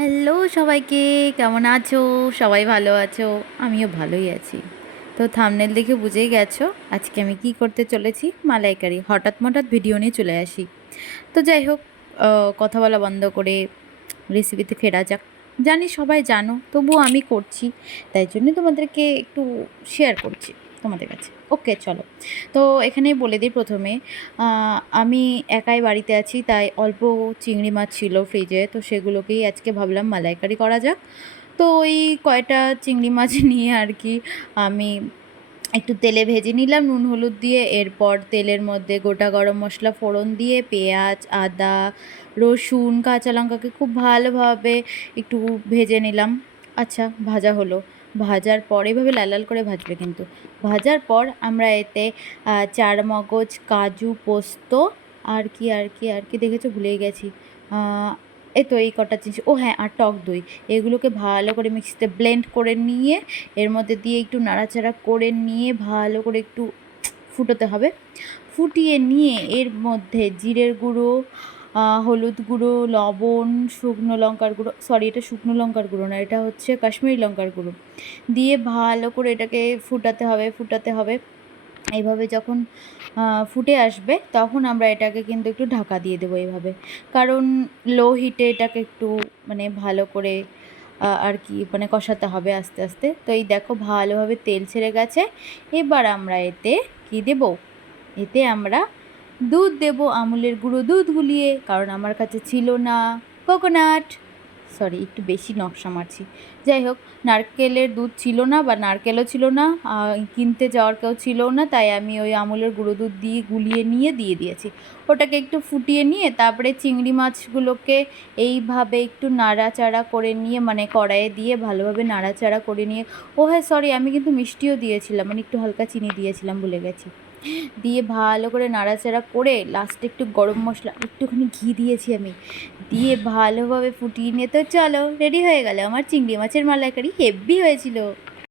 Hello সবাইকে, কেমন আছো? সবাই ভালো আছো? আমিও ভালোই আছি। তো থাম্বনেল দেখে বুঝেই গেছো আজকে আমি কি করতে চলেছি। মালাইকারি হঠাৎ ভিডিও নিয়ে চলে আসি। তো যাই হোক, কথা বলা বন্ধ করে রেসিপিতে ফেরা যাক। জানি সবাই জানো, তবুও আমি করছি, তাই জন্যই তোমাদেরকে একটু শেয়ার করছি তোমাদের কাছে। ওকে, চলো। তো এখানেই বলে দিই প্রথমে, আমি একাই বাড়িতে আছি, তাই অল্প চিংড়ি মাছ ছিল ফ্রিজে, তো সেগুলোকেই আজকে ভাবলাম মালাইকারি করা যাক। তো ওই কয়টা চিংড়ি মাছ নিয়ে আর কি আমি একটু তেলে ভেজে নিলাম নুন হলুদ দিয়ে। এরপর তেলের মধ্যে গোটা গরম মশলা ফোড়ন দিয়ে পেঁয়াজ, আদা, রসুন, কাঁচা লঙ্কাকে খুব ভালোভাবে একটু ভেজে নিলাম। আচ্ছা, ভাজা হলো। ভাজার পর এভাবে লাল লাল করে ভাজবে কিন্তু। ভাজার পর আমরা এতে চার মগজ, কাজু, পোস্ত, আর কি দেখেছো ভুলেই গেছি। এই তো এই কটা জিনিস, ও হ্যাঁ, আর টক দই। এগুলোকে ভালো করে মিক্সিতে ব্লেন্ড করে নিয়ে এর মধ্যে দিয়ে একটু নাড়াচাড়া করে নিয়ে ভালো করে একটু ফুটোতে হবে। ফুটিয়ে নিয়ে এর মধ্যে জিরের গুঁড়ো, হলুদ গুঁড়ো, লবণ, শুকনো লঙ্কার গুঁড়ো, সরি এটা শুকনো লঙ্কার গুঁড়ো না, এটা হচ্ছে কাশ্মীরি লঙ্কার গুঁড়ো দিয়ে ভালো করে এটাকে ফুটাতে হবে। এইভাবে যখন ফুটে আসবে তখন আমরা এটাকে কিন্তু একটু ঢাকা দিয়ে দেবো এইভাবে, কারণ লো হিটে এটাকে একটু মানে ভালো করে আর কি মানে কষাতে হবে আস্তে আস্তে। তো এই দেখো ভালোভাবে তেল ছেড়ে গেছে। এবার আমরা এতে কি দেব, এতে আমরা দুধ দেব, আমুলের গুঁড়ো দুধ গুলিয়ে, কারণ আমার কাছে ছিল না কোকোনাট, সরি একটু বেশি নকশা মারছি। যাই হোক, নারকেলের দুধ ছিল না বা নারকেলও ছিল না, কিনতে যাওয়ার কেউ ছিল না, তাই আমি ওই আমুলের গুঁড়ো দুধ দিয়ে গুলিয়ে নিয়ে দিয়ে দিয়েছি। ওটাকে একটু ফুটিয়ে নিয়ে তারপরে চিংড়ি মাছগুলোকে এইভাবে একটু নাড়াচাড়া করে নিয়ে, মানে কড়াইয়ে দিয়ে ভালোভাবে নাড়াচাড়া করে নিয়ে, ও হ্যাঁ সরি, আমি কিন্তু মিষ্টিও দিয়েছিলাম, মানে একটু হালকা চিনি দিয়েছিলাম, ভুলে গেছি। দিয়ে ভালো করে নাড়াচাড়া করে লাস্টে একটু গরম মশলা, একটুখানি ঘি দিয়েছি আমি, দিয়ে ভালোভাবে ফুটিয়ে নিয়ে তো চলো রেডি হয়ে গেল আমার চিংড়ি মাছের মালাইকারি। হেব্বি হয়েছিল।